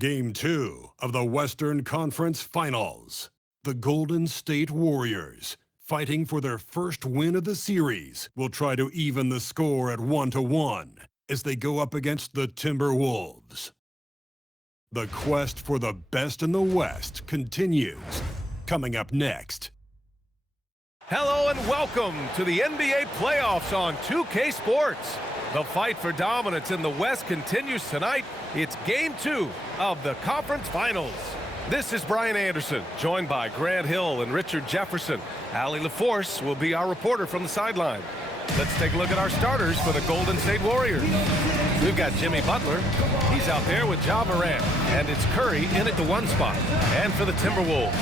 Game 2 of the Western Conference Finals. The Golden State Warriors, fighting for their first win of the series, will try to even the score at 1-1 as they go up against the Timberwolves. The quest for the best in the West continues. Coming up next. Hello and welcome to the NBA playoffs on 2K Sports. The fight for dominance in the West continues tonight. It's Game 2 of the Conference Finals. This is Brian Anderson, joined by Grant Hill and Richard Jefferson. Allie LaForce will be our reporter from the sideline. Let's take a look at our starters for the Golden State Warriors. We've got Jimmy Butler. He's out there with Ja Morant. And it's Curry in at the 1 spot. And for the Timberwolves,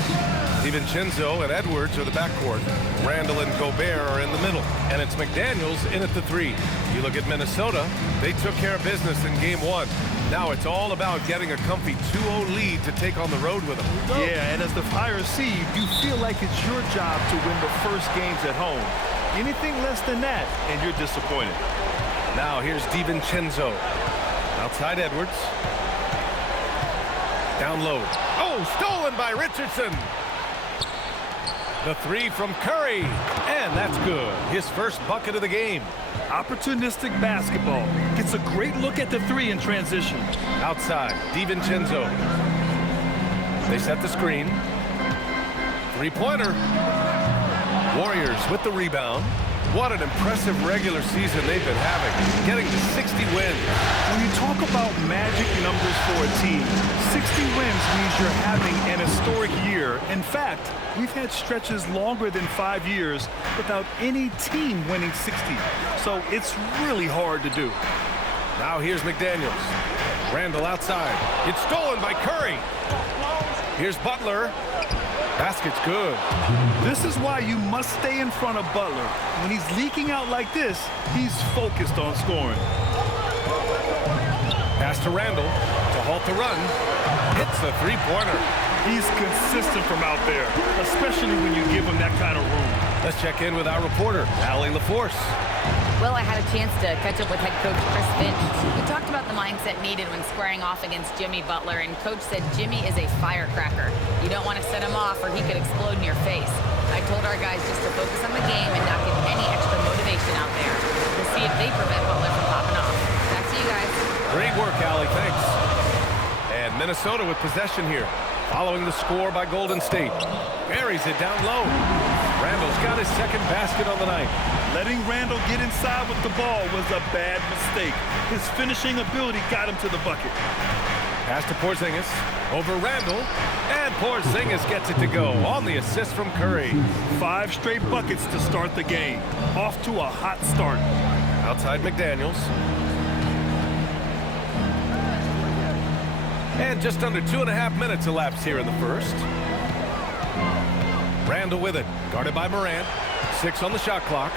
DiVincenzo and Edwards are the backcourt. Randall and Gobert are in the middle. And it's McDaniels in at the 3. You look at Minnesota, they took care of business in Game 1. Now it's all about getting a comfy 2-0 lead to take on the road with them. Yeah, and as the higher seed, you feel like it's your job to win the first games at home. Anything less than that, and you're disappointed. Now here's DiVincenzo. Outside Edwards. Down low. Oh, stolen by Richardson. The 3 from Curry, and that's good. His first bucket of the game. Opportunistic basketball. Gets a great look at the 3 in transition. Outside, DiVincenzo. They set the screen. 3-pointer. Warriors with the rebound. What an impressive regular season they've been having, getting to 60 wins. When you talk about magic numbers for a team, 60 wins means you're having an historic year. In fact, we've had stretches longer than 5 years without any team winning 60. So it's really hard to do. Now here's McDaniels. Randall outside. It's stolen by Curry. Here's Butler. Basket's good. This is why you must stay in front of Butler. When he's leaking out like this, he's focused on scoring. Pass to Randall to halt the run. Hits the 3-pointer. He's consistent from out there, especially when you give him that kind of room. Let's check in with our reporter, Allie LaForce. Well, I had a chance to catch up with head coach Chris Finch. We talked about the mindset needed when squaring off against Jimmy Butler, and coach said Jimmy is a firecracker. You don't want to set him off or he could explode in your face. I told our guys just to focus on the game and not give any extra motivation out there to see if they prevent Butler from popping off. Back to you guys. Great work, Allie. Thanks. And Minnesota with possession here, following the score by Golden State. Buries it down low. Randall's got his second basket on the night. Letting Randall get inside with the ball was a bad mistake. His finishing ability got him to the bucket. Pass to Porzingis. Over Randall. And Porzingis gets it to go on the assist from Curry. 5 straight buckets to start the game. Off to a hot start. Outside McDaniels. And just under 2.5 minutes elapsed here in the first. Randall with it, guarded by Morant. 6 on the shot clock.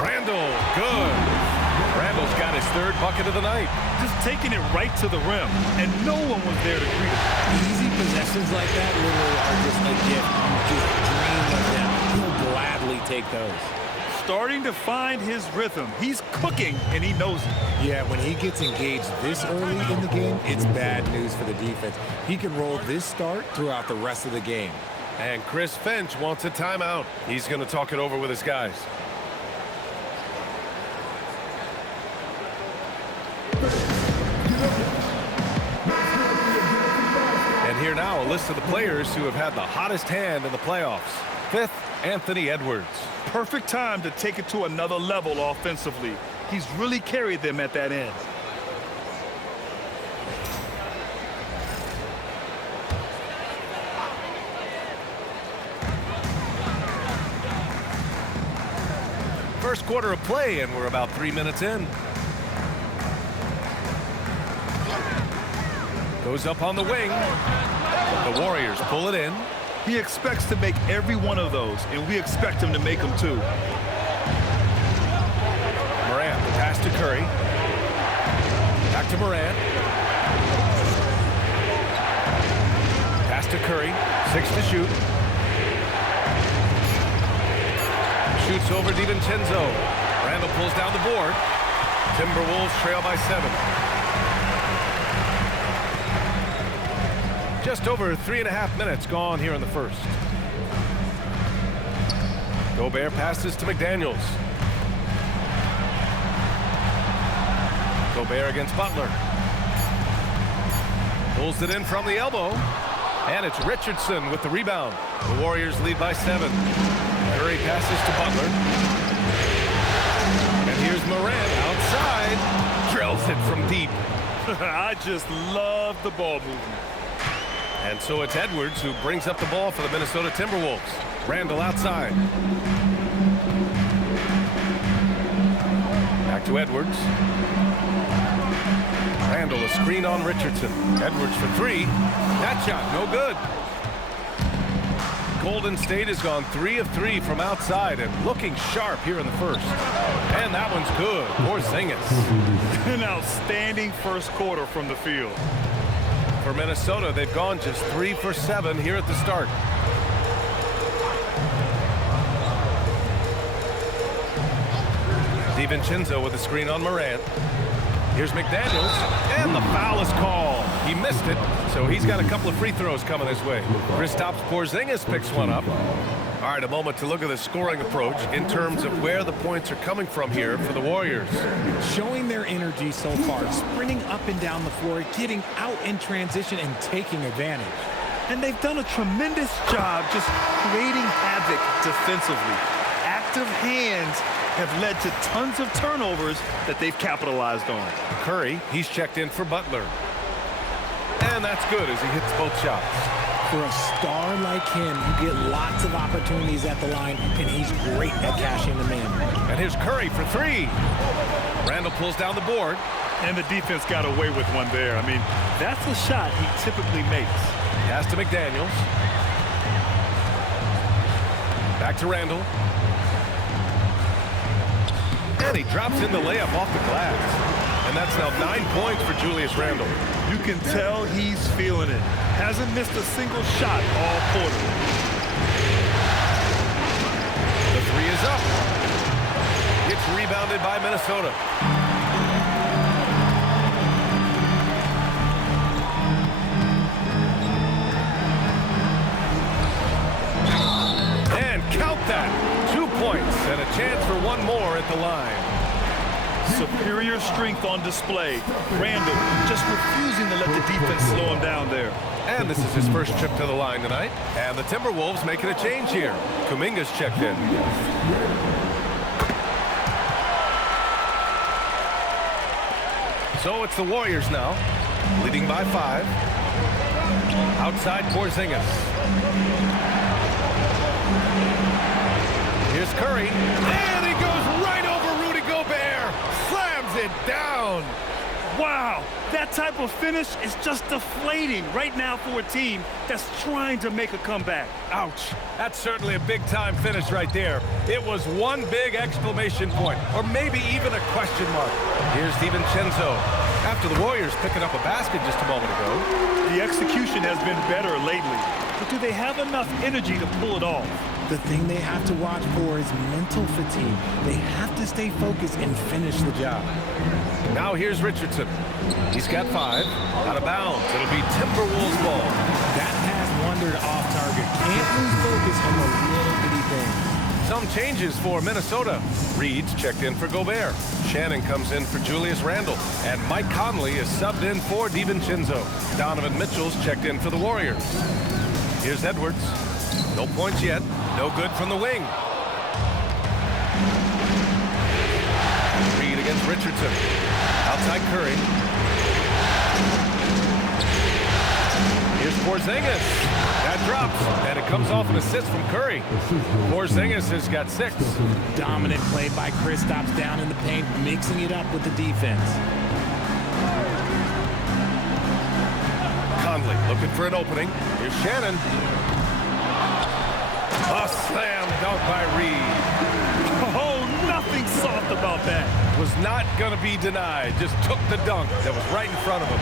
Randall, good. Randall's got his 3rd bucket of the night. Just taking it right to the rim, and no one was there to greet him. Easy possessions like that literally are just a gift. You just dream of them. He'll gladly take those. Starting to find his rhythm. He's cooking, and he knows it. Yeah, when he gets engaged this early in the game, it's bad news for the defense. He can roll this start throughout the rest of the game. And Chris Finch wants a timeout. He's going to talk it over with his guys. And here now, a list of the players who have had the hottest hand in the playoffs. 5th, Anthony Edwards. Perfect time to take it to another level offensively. He's really carried them at that end. First quarter of play, and we're about 3 minutes in. Goes up on the wing. The Warriors pull it in. He expects to make every one of those, and we expect him to make them too. Morant, the pass to Curry. Back to Morant. Pass to Curry. 6 to shoot. Shoots over DiVincenzo. Randall pulls down the board. Timberwolves trail by 7. Just over 3.5 minutes gone here in the first. Gobert passes to McDaniels. Gobert against Butler. Pulls it in from the elbow. And it's Richardson with the rebound. The Warriors lead by 7. Curry passes to Butler. And here's Morant outside. Drills it from deep. I just love the ball movement. And so it's Edwards who brings up the ball for the Minnesota Timberwolves. Randall outside. Back to Edwards. Randall, a screen on Richardson. Edwards for 3. That shot, no good. Golden State has gone 3 of 3 from outside and looking sharp here in the first. And that one's good. Porzingis. An outstanding first quarter from the field. For Minnesota, they've gone just 3 for 7 here at the start. DiVincenzo with a screen on Morant. Here's McDaniels, and the foul is called. He missed it, so he's got a couple of free throws coming his way. Kristaps Porzingis picks one up. All right, a moment to look at the scoring approach in terms of where the points are coming from here for the Warriors. Showing their energy so far, sprinting up and down the floor, getting out in transition and taking advantage. And they've done a tremendous job just creating havoc defensively. Active hands have led to tons of turnovers that they've capitalized on. Curry, he's checked in for Butler. And that's good as he hits both shots. For a star like him, you get lots of opportunities at the line, and he's great at cashing them in. And here's Curry for 3. Randall pulls down the board. And the defense got away with one there. I mean, that's a shot he typically makes. Pass to McDaniels. Back to Randall. And he drops in the layup off the glass. And that's now 9 points for Julius Randle. You can tell he's feeling it. Hasn't missed a single shot all quarter. The 3 is up. It's rebounded by Minnesota. And count that. 2 points and a chance for one more at the line. Superior strength on display. Randall just refusing to let the defense slow him down there. And this is his first trip to the line tonight. And the Timberwolves making a change here. Kuminga's checked in. So it's the Warriors now, leading by 5. Outside Porzingis. Here's Curry. And he goes right over Rudy Gobert. Slams it down. Wow, that type of finish is just deflating right now for a team that's trying to make a comeback. Ouch. That's certainly a big-time finish right there. It was one big exclamation point, or maybe even a question mark. Here's DiVincenzo. After the Warriors picking up a basket just a moment ago. The execution has been better lately, but do they have enough energy to pull it off? The thing they have to watch for is mental fatigue. They have to stay focused and finish the job. Now here's Richardson. He's got 5. Out of bounds. It'll be Timberwolves ball. That pass wandered off target. Can't lose focus on the little bitty things. Some changes for Minnesota. Reed's checked in for Gobert. Shannon comes in for Julius Randle. And Mike Conley is subbed in for DiVincenzo. Donovan Mitchell's checked in for the Warriors. Here's Edwards. No points yet. No good from the wing. Reed against Richardson. Outside Curry. Here's Porzingis. That drops, and it comes off an assist from Curry. Porzingis has got 6. Dominant play by Kristaps down in the paint, mixing it up with the defense. Conley looking for an opening. Here's Shannon. A slam dunk by Reed. Oh, nothing soft about that. Was not going to be denied. Just took the dunk that was right in front of him.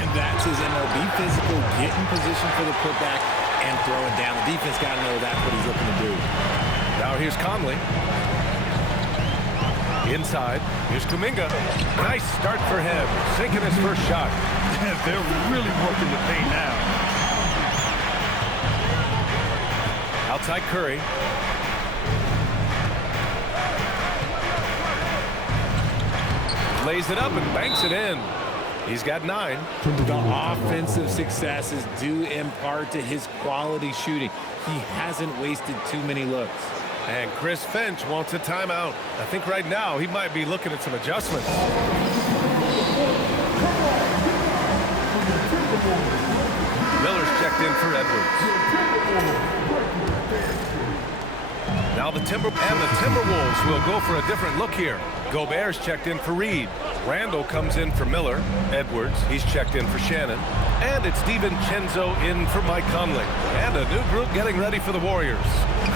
And that's his MO. Be physical, get in position for the putback, and throw it down. The defense got to know that's what he's looking to do. Now here's Conley. Inside. Here's Kuminga. Nice start for him. Sinking his first shot. They're really working the paint now. Outside Curry. Lays it up and banks it in. He's got 9. The offensive successes due in part to his quality shooting. He hasn't wasted too many looks. And Chris Finch wants a timeout. I think right now he might be looking at some adjustments. Miller's checked in for Edwards. Now the Timberwolves will go for a different look here. Gobert's checked in for Reed. Randall comes in for Miller. Edwards, he's checked in for Shannon. And it's DiVincenzo in for Mike Conley. And a new group getting ready for the Warriors.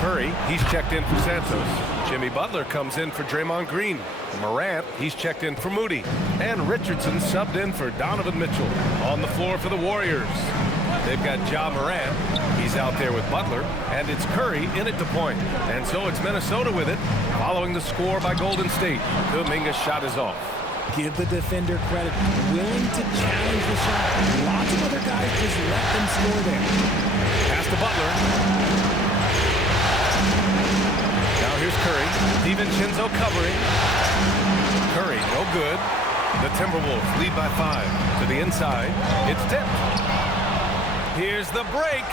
Curry, he's checked in for Santos. Jimmy Butler comes in for Draymond Green. Morant, he's checked in for Moody. And Richardson subbed in for Donovan Mitchell. On the floor for the Warriors, they've got Ja Morant. He's out there with Butler. And it's Curry in at the point. And so it's Minnesota with it, following the score by Golden State. Kuminga's shot is off. Give the defender credit. Willing to challenge the shot. Lots of other guys just let them score there. Pass to Butler. Now here's Curry. DiVincenzo covering. Curry, no good. The Timberwolves lead by 5. To the inside. It's tipped. Here's the break.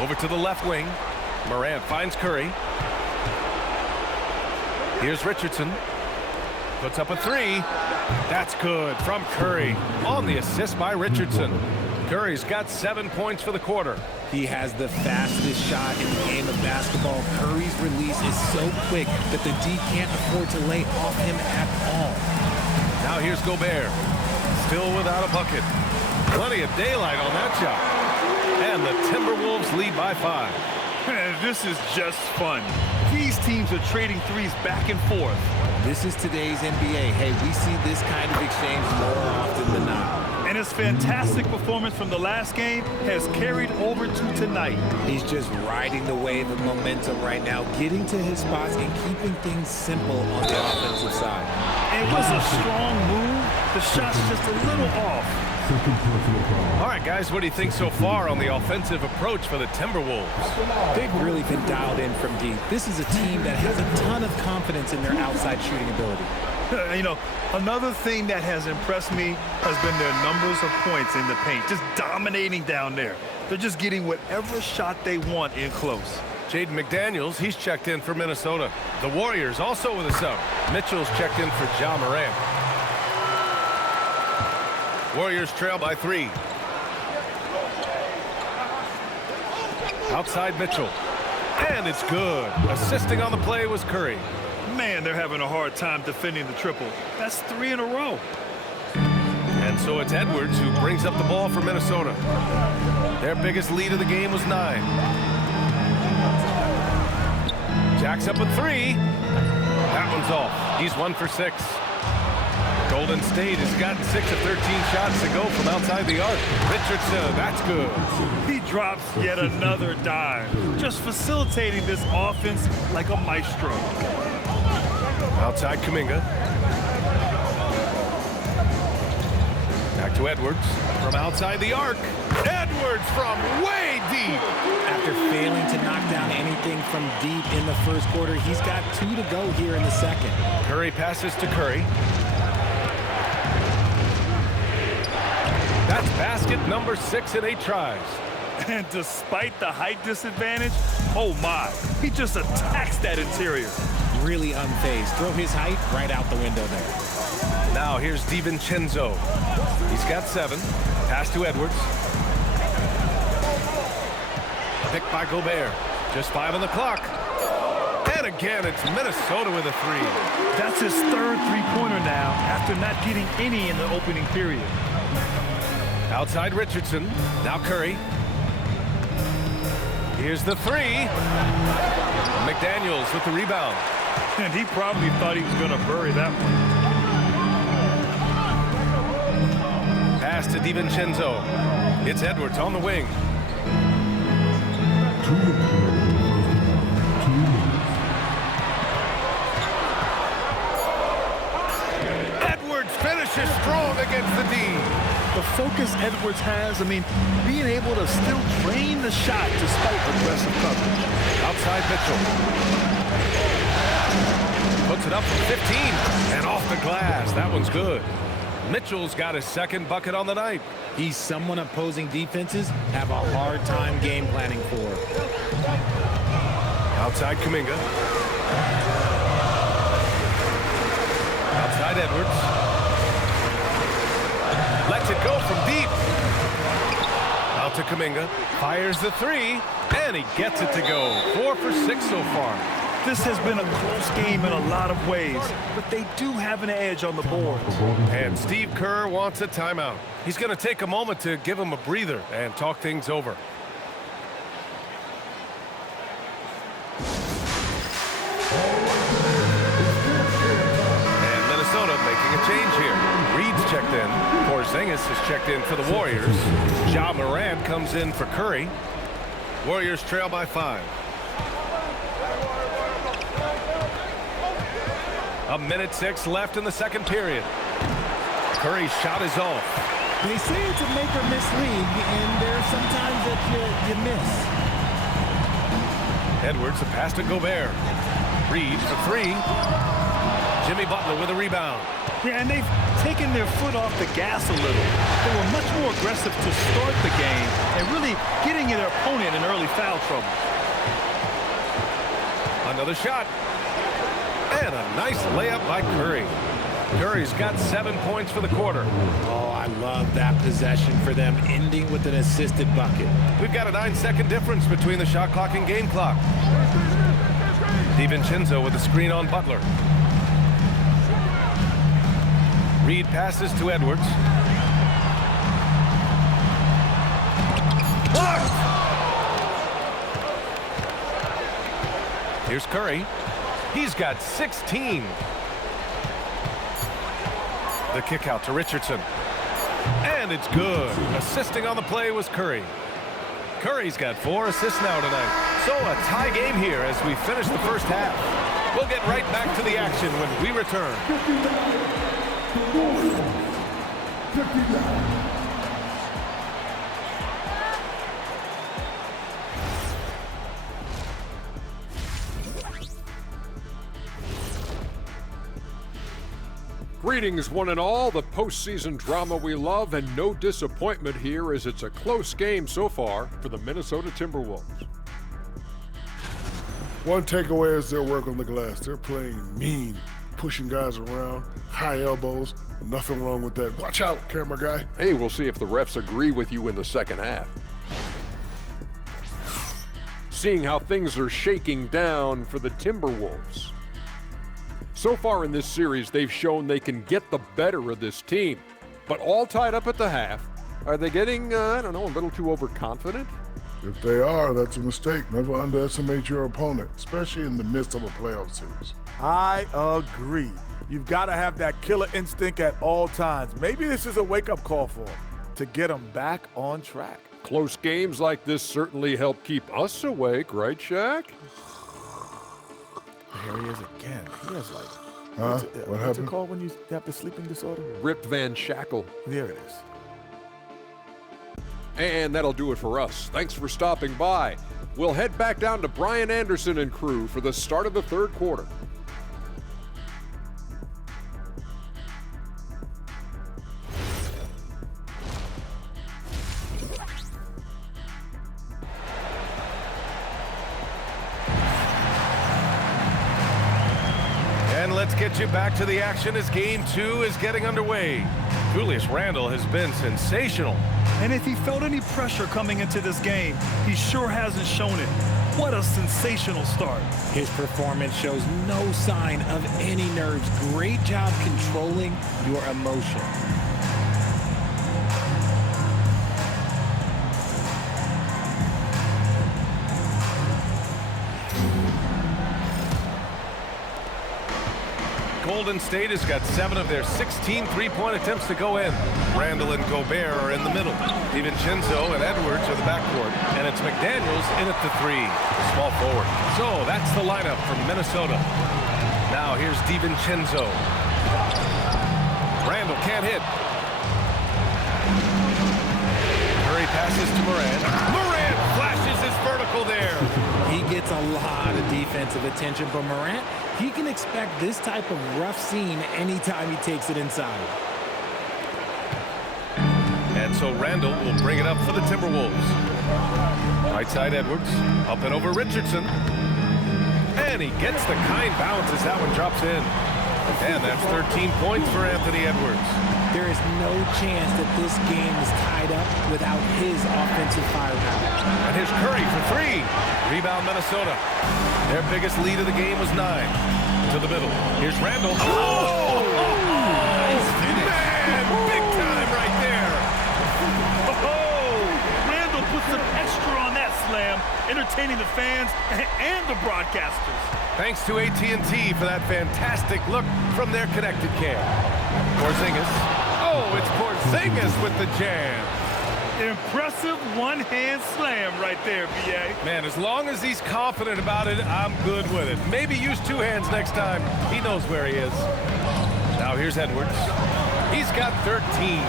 Over to the left wing. Morant finds Curry. Here's Richardson. Puts up a 3. That's good from Curry on the assist by Richardson. Curry's got 7 points for the quarter. He has the fastest shot in the game of basketball. Curry's release is so quick that the D can't afford to lay off him at all. Now here's Gobert. Still without a bucket. Plenty of daylight on that shot. And the Timberwolves lead by 5. This is just fun. These teams are trading threes back and forth. This is today's NBA. Hey, we see this kind of exchange more often than not. And his fantastic performance from the last game has carried over to tonight. He's just riding the wave of momentum right now, getting to his spots and keeping things simple on the offensive side. It was a strong move. The shot's just a little off. All right, guys, what do you think so far on the offensive approach for the Timberwolves? They've really been dialed in from deep. This is a team that has a ton of confidence in their outside shooting ability. You know, another thing that has impressed me has been their numbers of points in the paint, just dominating down there. They're just getting whatever shot they want in close. Jaden McDaniels, he's checked in for Minnesota. The Warriors also with a sub. Mitchell's checked in for Ja Morant. Warriors trail by 3. Outside Mitchell. And it's good. Assisting on the play was Curry. Man, they're having a hard time defending the triple. That's 3 in a row. And so it's Edwards who brings up the ball for Minnesota. Their biggest lead of the game was 9. Jacks up a 3. That one's off. He's 1 for 6. Golden State has gotten 6 of 13 shots to go from outside the arc. Richardson, that's good. He drops yet another dime, just facilitating this offense like a maestro. Outside Kuminga. Back to Edwards from outside the arc. Edwards from way deep. After failing to knock down anything from deep in the first quarter, he's got 2 to go here in the second. Curry passes to Curry. That's basket number 6 in 8 tries. And despite the height disadvantage, oh my, he just attacks that interior. Really unfazed. Throw his height right out the window there. Now here's DiVincenzo. He's got 7. Pass to Edwards. Picked by Gobert. Just 5 on the clock. And again, it's Minnesota with a 3. That's his 3rd three-pointer now after not getting any in the opening period. Outside Richardson. Now Curry. Here's the 3. McDaniels with the rebound. And he probably thought he was going to bury that one. Pass to DiVincenzo. It's Edwards on the wing. Edwards finishes strong against the D. The focus Edwards has, I mean, being able to still drain the shot despite aggressive coverage. Outside Mitchell. Puts it up from 15 and off the glass. That one's good. Mitchell's got his second bucket on the night. He's someone opposing defenses have a hard time game planning for. Outside Kuminga. Outside Edwards. Lets it go from deep. Out to Kuminga. Fires the three, and he gets it to go. 4 for 6 so far. This has been a close game in a lot of ways, but they do have an edge on the boards. And Steve Kerr wants a timeout. He's going to take a moment to give him a breather and talk things over. And Minnesota making a change here. Reed's checked in. Porzingis has checked in for the Warriors. Ja Morant comes in for Curry. Warriors trail by 5. 1:06 left in the second period. Curry's shot is off. They say it's a make or miss league, and there's sometimes that you miss. Edwards, a pass to Gobert. Reed for 3. Jimmy Butler with a rebound. Yeah, and they've taken their foot off the gas a little. They were much more aggressive to start the game and really getting their opponent in early foul trouble. Another shot. And a nice layup by Curry. Curry's got 7 points for the quarter. Oh, I love that possession for them, ending with an assisted bucket. We've got a 9-second difference between the shot clock and game clock. DiVincenzo with a screen on Butler. Reed passes to Edwards. Blocked! Here's Curry. He's got 16. The kick out to Richardson. And it's good. Assisting on the play was Curry. Curry's got 4 assists now tonight. So a tie game here as we finish the first half. We'll get right back to the action when we return. Greetings, one and all. The postseason drama we love, and no disappointment here as it's a close game so far for the Minnesota Timberwolves. One takeaway is their work on the glass. They're playing mean, pushing guys around, high elbows. Nothing wrong with that. Watch out, camera guy. Hey, we'll see if the refs agree with you in the second half. Seeing how things are shaking down for the Timberwolves. So far in this series, they've shown they can get the better of this team. But all tied up at the half, are they getting, I don't know, a little too overconfident? If they are, that's a mistake. Never underestimate your opponent, especially in the midst of a playoff series. I agree. You've got to have that killer instinct at all times. Maybe this is a wake-up call for them to get them back on track. Close games like this certainly help keep us awake, right, Shaq? Here he is again. He has like, What what's happened? it called when you have the sleeping disorder? Rip Van Shackle. There it is. And that'll do it for us. Thanks for stopping by. We'll head back down to Brian Anderson and crew for the start of the third quarter. And let's get you back to the action as game 2 is getting underway. Julius Randle has been sensational. And if he felt any pressure coming into this game, he sure hasn't shown it. What a sensational start. His performance shows no sign of any nerves. Great job controlling your emotion. Golden State has got 7 of their 16 three-point attempts to go in. Randle and Gobert are in the middle. DiVincenzo and Edwards are the backcourt. And it's McDaniels in at the 3, the small forward. So that's the lineup from Minnesota. Now here's DiVincenzo. Randle can't hit. passes to Morant. Morant flashes his vertical there. He gets a lot of defensive attention from Morant. He can expect this type of rough scene anytime he takes it inside. And so Randall will bring it up for the Timberwolves. Right side Edwards, up and over Richardson. And he gets the kind bounce as that one drops in. And that's 13 points for Anthony Edwards. There is no chance that this game is tied up without his offensive firepower. And here's Curry for three. Rebound Minnesota. Their biggest lead of the game was 9. To the middle. Here's Randall. Oh! Nice finish. Man, big time right there. Randall put some extra on that slam, entertaining the fans and the broadcasters. Thanks to AT&T for that fantastic look from their connected cam. Porzingis. Oh, it's Porzingis with the jam. Impressive one-hand slam right there, B.A. Man, as long as he's confident about it, I'm good with it. Maybe use two hands next time. He knows where he is. Now here's Edwards. He's got 13.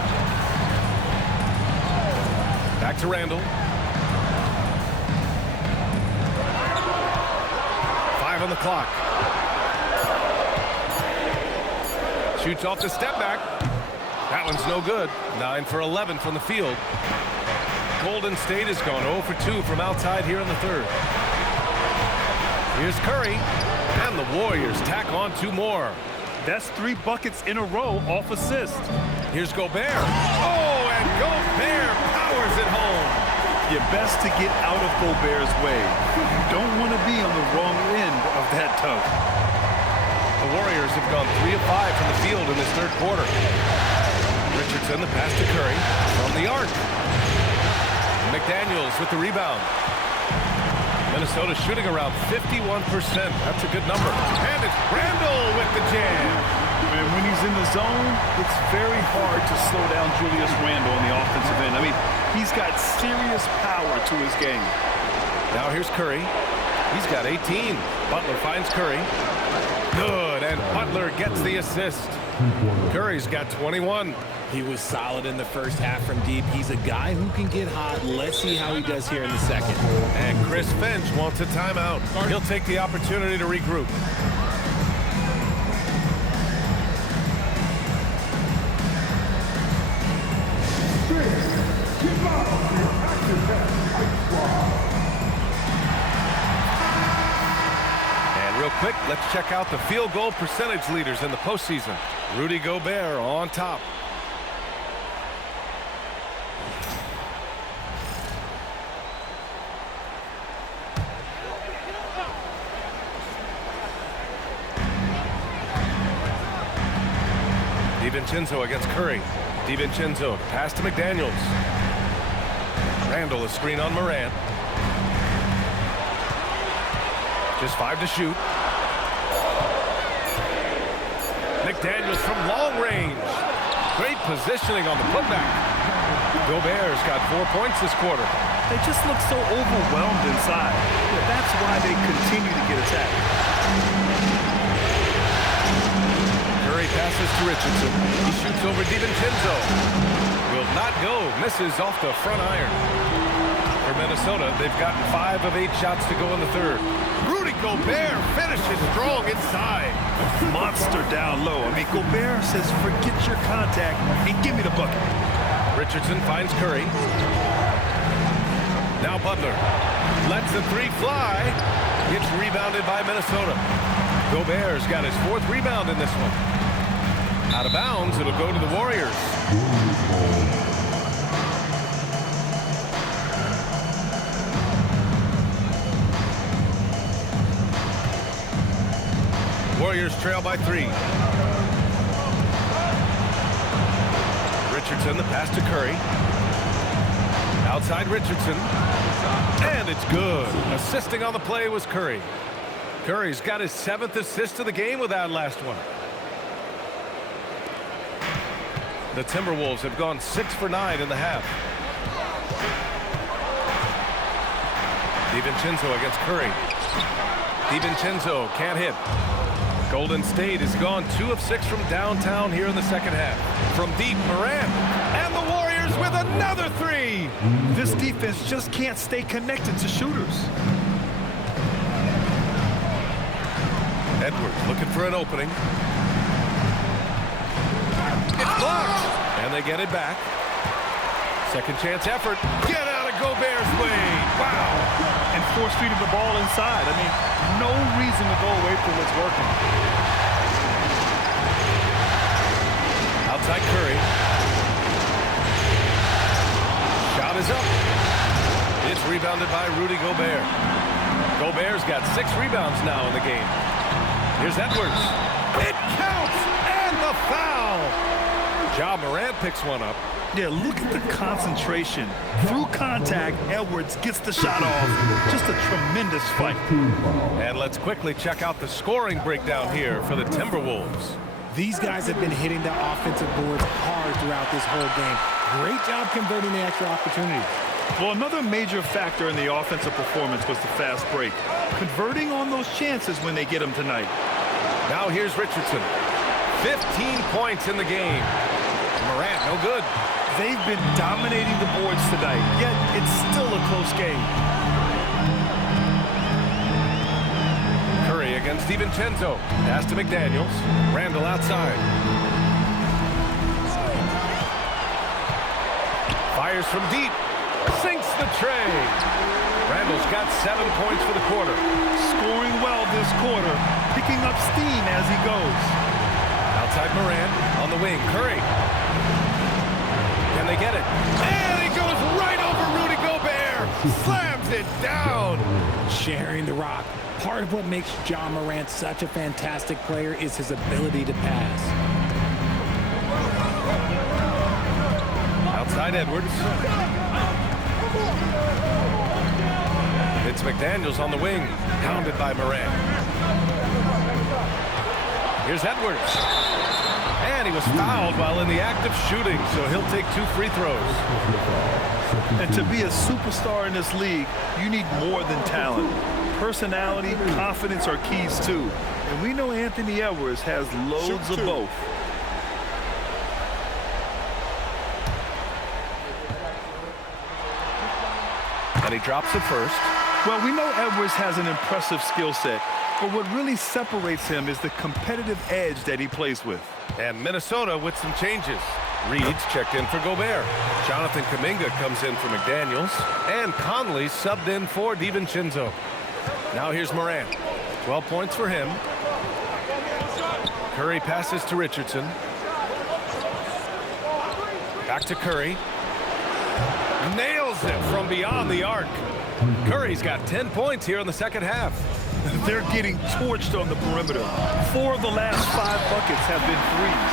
Back to Randall. 5 on the clock. Shoots off the step back. That one's no good. 9 for 11 from the field. Golden State has gone 0 for 2 from outside here in the third. Here's Curry. And the Warriors tack on 2 more. That's 3 buckets in a row off assist. Here's Gobert. Oh, and Gobert powers it home. You're best to get out of Gobert's way. You don't want to be on the wrong end of that tug. The Warriors have gone 3 of 5 from the field in this third quarter. Richardson, the pass to Curry from the arc. McDaniels with the rebound. Minnesota shooting around 51%. That's a good number. And it's Randall with the jam. And when he's in the zone, it's very hard to slow down Julius Randle on the offensive end. I mean, he's got serious power to his game. Now here's Curry. He's got 18. Butler finds Curry. Good, and Butler gets the assist. Curry's got 21. He was solid in the first half from deep. He's a guy who can get hot. Let's see how he does here in the second. And Chris Finch wants a timeout. He'll take the opportunity to regroup. And real quick, let's check out the field goal percentage leaders in the postseason. Rudy Gobert on top. DiVincenzo against Curry. DiVincenzo, pass to McDaniels. Randall, a screen on Morant. Just 5 to shoot. McDaniels from long range. Great positioning on the putback. Gobert's got 4 points this quarter. They just look so overwhelmed inside. That's why they continue to get attacked. Curry passes to Richardson. He shoots over DiVincenzo. Will not go. Misses off the front iron. For Minnesota, they've gotten 5 of 8 shots to go in the third. Rudy Gobert finishes strong inside. Monster down low. I mean, Gobert says, forget your contact and give me the bucket. Richardson finds Curry. Now Butler lets the 3 fly. Gets rebounded by Minnesota. Gobert's got his 4th rebound in this one. Out of bounds, it'll go to the Warriors. Warriors trail by 3. Richardson, the pass to Curry. Outside Richardson. And it's good. Assisting on the play was Curry. Curry's got his 7th assist of the game with that last one. The Timberwolves have gone 6 for 9 in the half. DiVincenzo against Curry. DiVincenzo can't hit. Golden State has gone 2 of 6 from downtown here in the second half. From deep, Morant. And the Warriors Edwards with another three. This defense just can't stay connected to shooters. Edwards looking for an opening. It's blocked. And they get it back. Second chance effort. Get out of Gobert's way. Wow. And force feeding the ball inside. I mean, no reason to go away from what's working. Outside Curry. Shot is up. It's rebounded by Rudy Gobert. Gobert's got 6 rebounds now in the game. Here's Edwards. It counts, and the foul. Ja Morant picks one up. Yeah, look at the concentration. Through contact, Edwards gets the shot off. Just a tremendous fight. And let's quickly check out the scoring breakdown here for the Timberwolves. These guys have been hitting the offensive boards hard throughout this whole game. Great job converting the extra opportunity. Well, another major factor in the offensive performance was the fast break. Converting on those chances when they get them tonight. Now here's Richardson. 15 points in the game. Morant, no good. They've been dominating the boards tonight, yet it's still a close game. Curry against DiVincenzo. Pass to McDaniels. Randall outside. Fires from deep. Sinks the tray. Randall's got 7 points for the quarter. Scoring well this quarter, picking up steam as he goes. Outside Morant on the wing. Curry. Can they get it? And he goes right over Rudy Gobert. Slams it down. Sharing the rock. Part of what makes Ja Morant such a fantastic player is his ability to pass. Outside Edwards. It's McDaniels on the wing. Pounded by Morant. Here's Edwards. And he was fouled while in the act of shooting, so he'll take 2 free throws. And to be a superstar in this league, you need more than talent. Personality, confidence are keys too. And we know Anthony Edwards has loads of both. And he drops it first. Well, we know Edwards has an impressive skill set, but what really separates him is the competitive edge that he plays with. And Minnesota with some changes. Reed's checked in for Gobert. Jonathan Kuminga comes in for McDaniels. And Conley subbed in for DiVincenzo. Now here's Morant. 12 points for him. Curry passes to Richardson. Back to Curry. Nails it from beyond the arc. Curry's got 10 points here in the second half. They're getting torched on the perimeter. 4 of the last 5 buckets have been threes.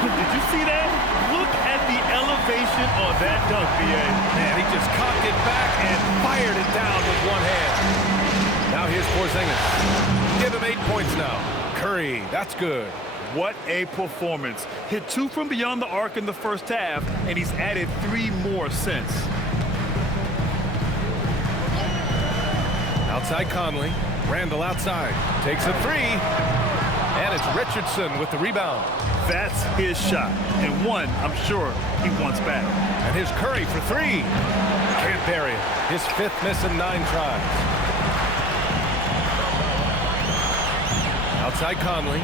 Did you see that? Look at the elevation on that dunk, B.A. Man, he just cocked it back and fired it down with one hand. Now here's Porzingis. Give him 8 points now. Curry, that's good. What a performance. Hit 2 from beyond the arc in the first half, and he's added 3 more since. Outside Conley. Randall outside. Takes a 3. And it's Richardson with the rebound. That's his shot, and one I'm sure he wants back. And here's Curry for 3. Can't bury it. His 5th miss in 9 tries. Outside Conley.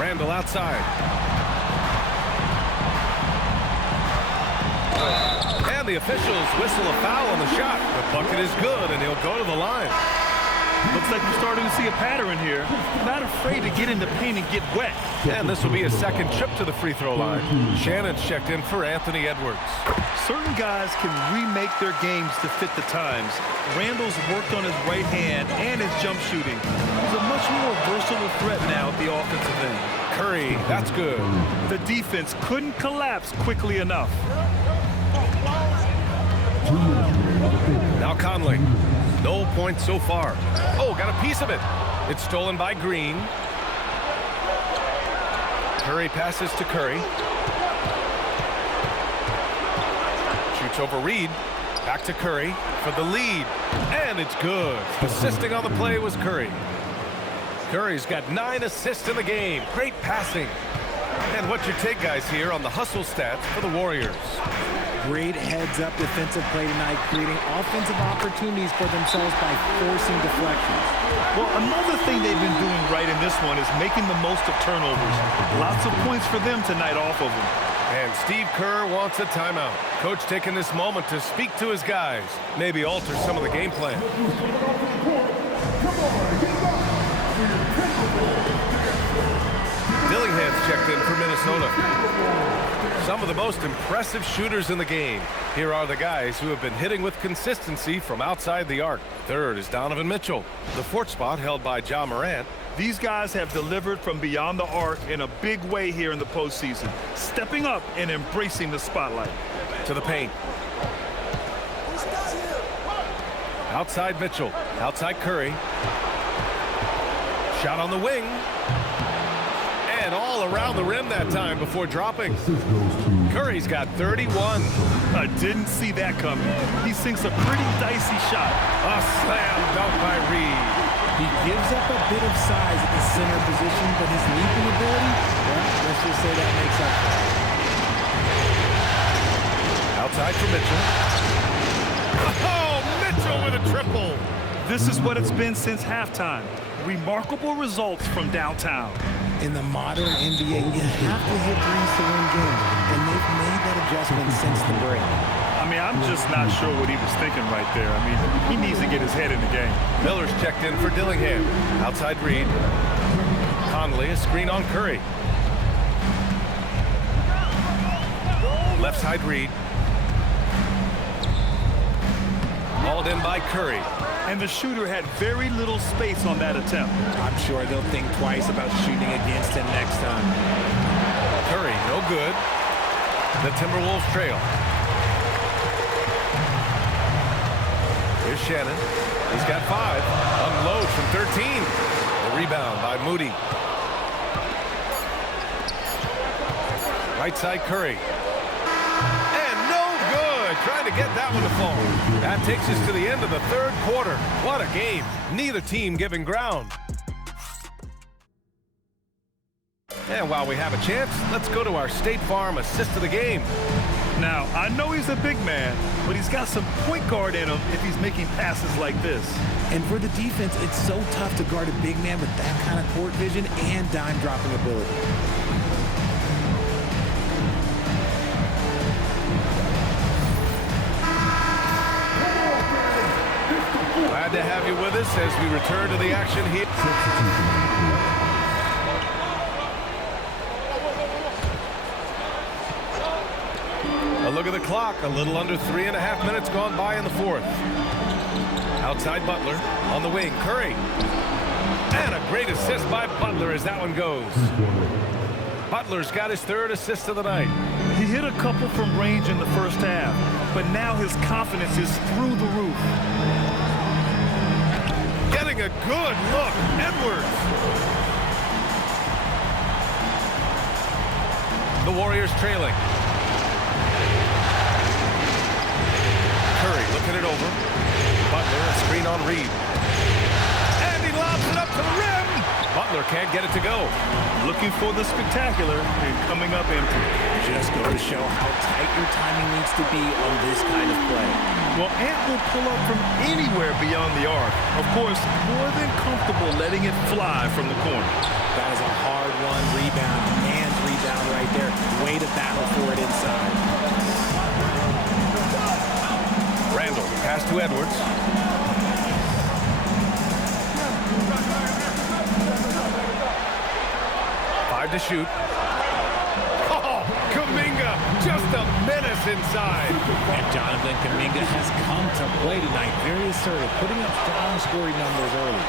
Randall outside. And the officials whistle a foul on the shot. The bucket is good, and he'll go to the line. Looks like we're starting to see a pattern here. Not afraid to get in the paint and get wet. And this will be a second trip to the free throw line. Shannon's checked in for Anthony Edwards. Certain guys can remake their games to fit the times. Randall's worked on his right hand and his jump shooting. He's a much more versatile threat now at the offensive end. Curry, that's good. The defense couldn't collapse quickly enough. Now Conley. No points so far. Oh, got a piece of it. It's stolen by Green. Curry passes to Curry. Shoots over Reed. Back to Curry for the lead. And it's good. Assisting on the play was Curry. Curry's got 9 assists in the game. Great passing. And what's your take, guys, here on the hustle stats for the Warriors? Great heads-up defensive play tonight, creating offensive opportunities for themselves by forcing deflections. Well, another thing they've been doing right in this one is making the most of turnovers. Lots of points for them tonight off of them. And Steve Kerr wants a timeout. Coach taking this moment to speak to his guys, maybe alter some of the game plan. Dillingham's checked in for Minnesota. Some of the most impressive shooters in the game. Here are the guys who have been hitting with consistency from outside the arc. Third is Donovan Mitchell. The fourth spot held by Ja Morant. These guys have delivered from beyond the arc in a big way here in the postseason, stepping up and embracing the spotlight. To the paint. Outside Mitchell. Outside Curry. Shot on the wing. And all around the rim that time before dropping. Curry's got 31. I didn't see that coming. He sinks a pretty dicey shot. A slam dunk by Reed. He gives up a bit of size at the center position, but his leaping ability, well, let's just say that makes up for it. Outside for Mitchell. Oh, Mitchell with a triple. This is what it's been since halftime. Remarkable results from downtown. In the modern NBA, you have to hit threes to win games, and they've made that adjustment since the break. I mean, I'm just not sure what he was thinking right there. I mean, he needs to get his head in the game. Miller's checked in for Dillingham. Outside Reed. Conley, a screen on Curry. Left side Reed. Hauled in by Curry. And the shooter had very little space on that attempt. I'm sure they'll think twice about shooting against him next time. Curry, no good. The Timberwolves trail. Here's Shannon. He's got 5. Unload from 13. The rebound by Moody. Right side Curry. And no good. Trying to get that one to fall. That takes us to the end of the third quarter. What a game. Neither team giving ground. And while we have a chance, let's go to our State Farm assist of the game. Now, I know he's a big man, but he's got some point guard in him if he's making passes like this. And for the defense, it's so tough to guard a big man with that kind of court vision and dime dropping ability. Glad to have you with us as we return to the action here. A look at the clock. A little under 3.5 minutes gone by in the fourth. Outside Butler on the wing. Curry. And a great assist by Butler as that one goes. Butler's got his third assist of the night. He hit a couple from range in the first half, but now his confidence is through the roof. Getting a good look. Edwards. The Warriors trailing. Curry looking it over. Butler, a screen on Reed. And he lobs it up to the rim. Butler can't get it to go. Looking for the spectacular and coming up empty. Just go to show how tight your timing needs to be on this kind of play. Well, Ant will pull up from anywhere beyond the arc. Of course, more than comfortable letting it fly from the corner. That is a hard-won rebound. And rebound right there. Way to battle for it inside. Randall, pass to Edwards. To shoot. Oh, Kuminga, just a menace inside. And Jonathan Kuminga has come to play tonight. Very assertive, putting up strong scoring numbers early.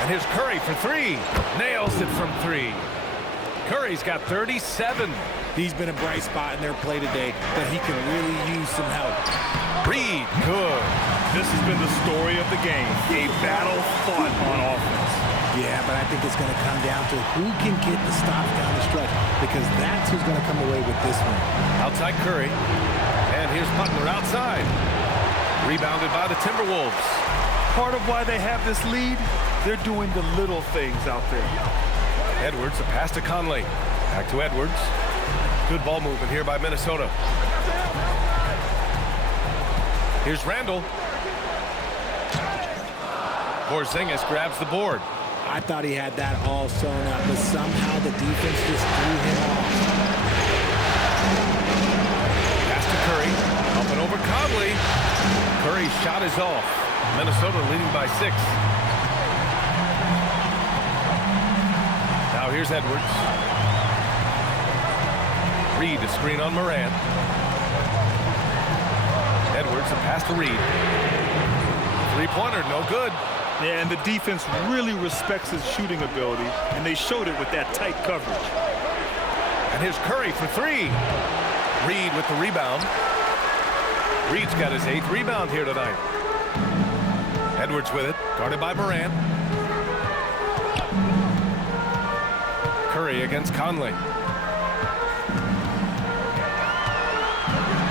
And here's Curry for 3. Nails it from 3. Curry's got 37. He's been a bright spot in their play today, but he can really use some help. Reed, good. This has been the story of the game. A battle fought on offense. Yeah, but I think it's going to come down to who can get the stops down the stretch, because that's who's going to come away with this one. Outside Curry. And here's Butler outside. Rebounded by the Timberwolves. Part of why they have this lead, they're doing the little things out there. Edwards, a pass to Conley. Back to Edwards. Good ball movement here by Minnesota. Here's Randall. Porzingis grabs the board. I thought he had that all sewn up, but somehow the defense just threw him off. Pass to Curry. Up and over Conley. Curry's shot is off. Minnesota leading by 6. Now here's Edwards. Reed to screen on Moran. Edwards, a pass to Reed. Three-pointer, no good. Yeah, and the defense really respects his shooting ability, and they showed it with that tight coverage. And here's Curry for 3. Reed with the rebound. Reed's got his 8th rebound here tonight. Edwards with it, guarded by Moran. Curry against Conley.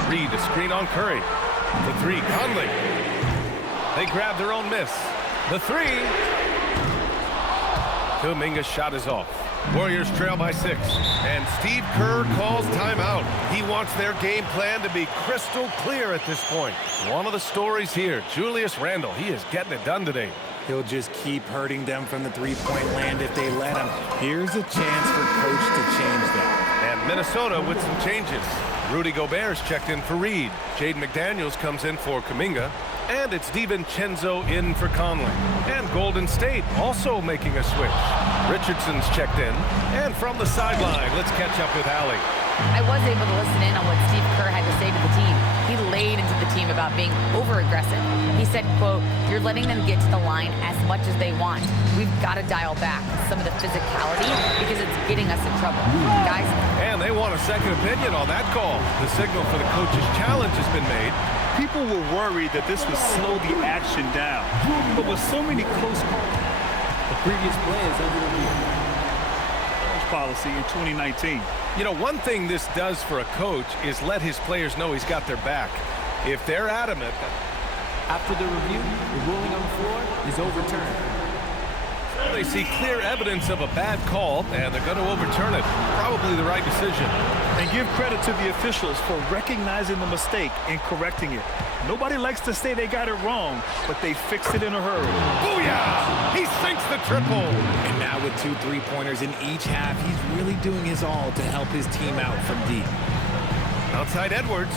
Reed to screen on Curry. For 3, Conley. They grab their own miss. The 3. Kuminga's shot is off. Warriors trail by 6. And Steve Kerr calls timeout. He wants their game plan to be crystal clear at this point. One of the stories here, Julius Randle. He is getting it done today. He'll just keep hurting them from the three-point land if they let him. Here's a chance for Coach to change that. And Minnesota with some changes. Rudy Gobert's checked in for Reed. Jaden McDaniels comes in for Kuminga. And it's DiVincenzo in for Conley. And Golden State also making a switch. Richardson's checked in. And from the sideline, let's catch up with Allie. I was able to listen in on what Steve Kerr had to say to the team. He laid into the team about being over-aggressive. He said, quote, "You're letting them get to the line as much as they want. We've got to dial back some of the physicality because it's getting us in trouble. Guys." And they want a second opinion on that call. The signal for the coach's challenge has been made. People were worried that this would slow the action down. But with so many close calls, The previous play is under review. policy in 2019. You know, one thing this does for a coach is let his players know he's got their back. If they're adamant. After the review, the ruling on the floor is overturned. They see clear evidence of a bad call, and they're going to overturn it. Probably the right decision. And give credit to the officials for recognizing the mistake and correcting it. Nobody likes to say they got it wrong, but they fixed it in a hurry. Booyah! He sinks the triple. And now with 2 3-pointers in each half, he's really doing his all to help his team out from deep. Outside Edwards.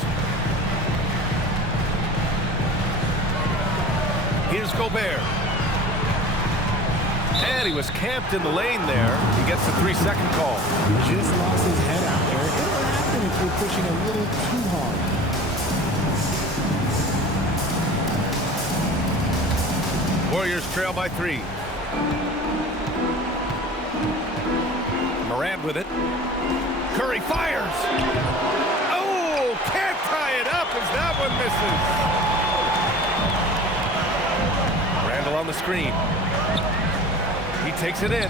Here's Gobert. And he was camped in the lane there. He gets the 3-second call. Just lost his head out there. It'll happen if you're pushing a little too hard. Warriors trail by 3. Morant with it. Curry fires. Oh, can't tie it up as that one misses. Randall on the screen. He takes it in.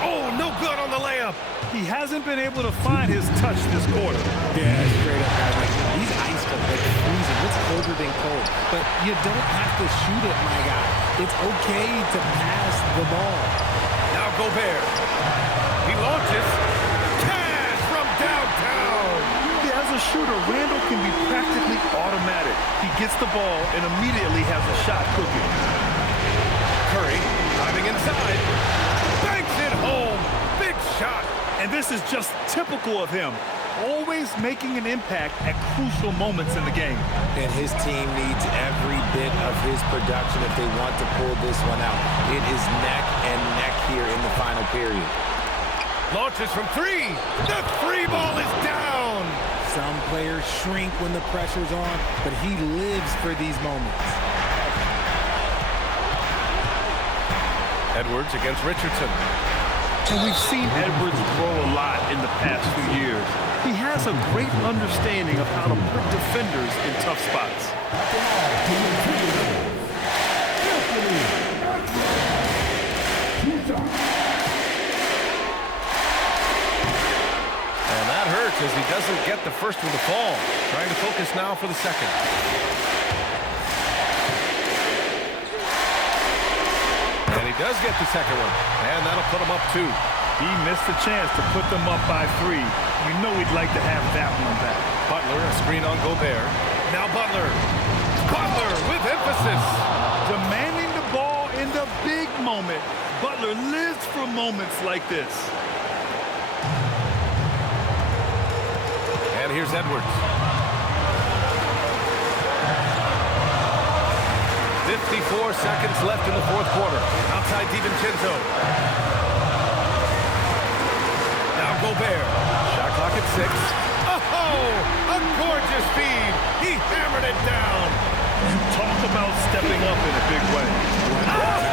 Oh, no good on the layup. He hasn't been able to find his touch this quarter. Yeah, straight up, guys. Like, he's iced up, like freezing. It's colder than cold. But you don't have to shoot it, my guy. It's okay to pass the ball. Now Gobert. He launches. Cash from downtown. Yeah, as a shooter, Randall can be practically automatic. He gets the ball and immediately has a shot cooking. Curry driving inside. Banks it home. Big shot. And this is just typical of him. Always making an impact at crucial moments in the game. And his team needs every bit of his production if they want to pull this one out. It is neck and neck here in the final period. Launches from 3. The 3 ball is down. Some players shrink when the pressure's on, but he lives for these moments. Edwards against Richardson. And we've seen Edwards grow a lot in the past few years. He has a great understanding of how to put defenders in tough spots. And that hurts as he doesn't get the first one to fall. Trying to focus now for the second. And he does get the second one. And that'll put him up 2. He missed the chance to put them up by 3. You know he'd like to have that one back. Butler, a screen on Gobert. Now Butler. Butler with emphasis. Demanding the ball in the big moment. Butler lives for moments like this. And here's Edwards. 54 seconds left in the fourth quarter. Outside DiVincenzo. Now Gobert. Shot clock at 6. Oh, a gorgeous feed. He hammered it down. Talk about stepping up in a big way. Yes!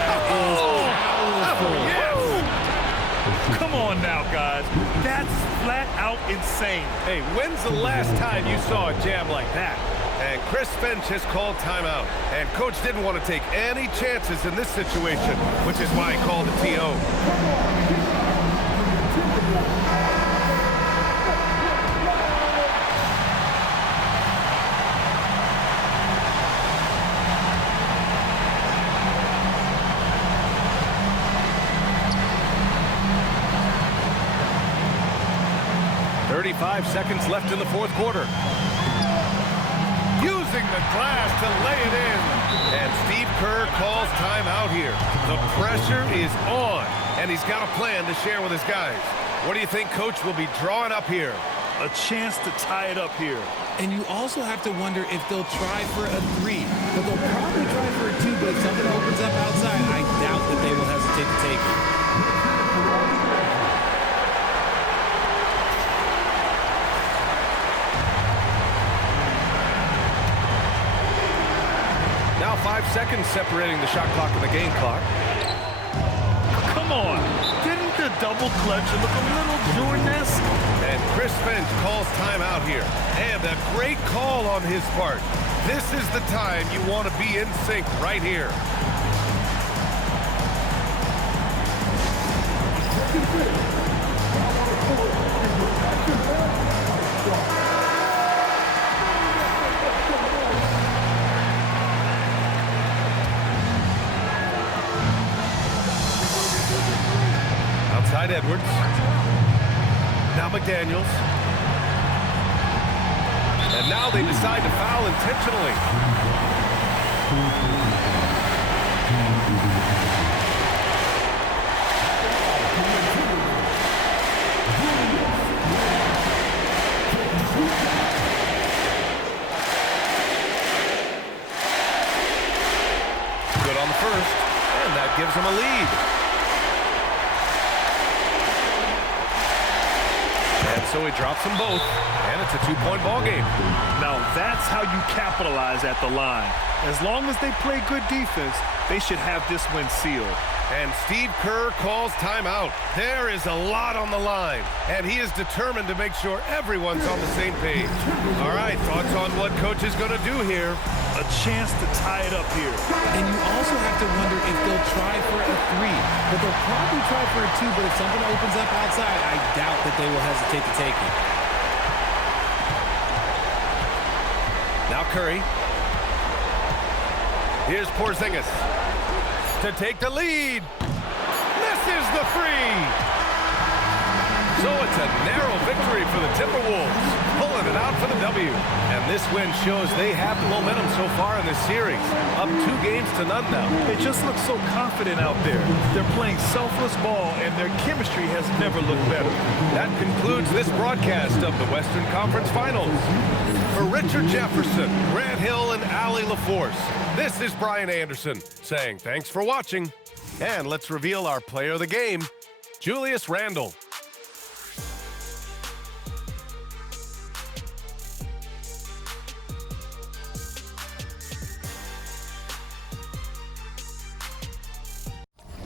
Come on now, guys. That's flat out insane. Hey, when's the last time you saw a jam like that? And Chris Finch has called timeout. And Coach didn't want to take any chances in this situation, which is why he called a TO. 35 seconds left in the fourth quarter. Using the glass to lay it in. And Steve Kerr calls timeout here. The pressure is on, and he's got a plan to share with his guys. What do you think Coach will be drawing up here? A chance to tie it up here. And you also have to wonder if they'll try for a 3. But they'll probably try for a 2, but if something opens up outside, I doubt that they will hesitate to take it. Now 5 seconds separating the shot clock and the game clock. Come on. Didn't the double clutch look a little Jordan-esque? And Chris Finch calls timeout here. And a great call on his part. This is the time you want to be in sync right here. Outside Edwards. Now McDaniels. And now they decide to foul intentionally. Good on the first, and that gives them a lead. And so he drops them both, and it's a 2-point ball game. Now that's how you capitalize at the line. As long as they play good defense, they should have this win sealed. And Steve Kerr calls timeout. There is a lot on the line, and he is determined to make sure everyone's on the same page. All right, thoughts on what Coach is going to do here? A chance to tie it up here. And you also have to wonder if they'll try for a 3. But they'll probably try for a 2, but if something opens up outside, I doubt that they will hesitate to take it. Now Curry. Here's Porzingis to take the lead. Misses the free. So it's a narrow victory for the Timberwolves, pulling it out for the W. And this win shows they have the momentum so far in this series. Up 2 games to none now. They just look so confident out there. They're playing selfless ball, and their chemistry has never looked better. That concludes this broadcast of the Western Conference Finals. For Richard Jefferson, Grant Hill, and Allie LaForce, this is Brian Anderson saying thanks for watching. And let's reveal our player of the game, Julius Randle.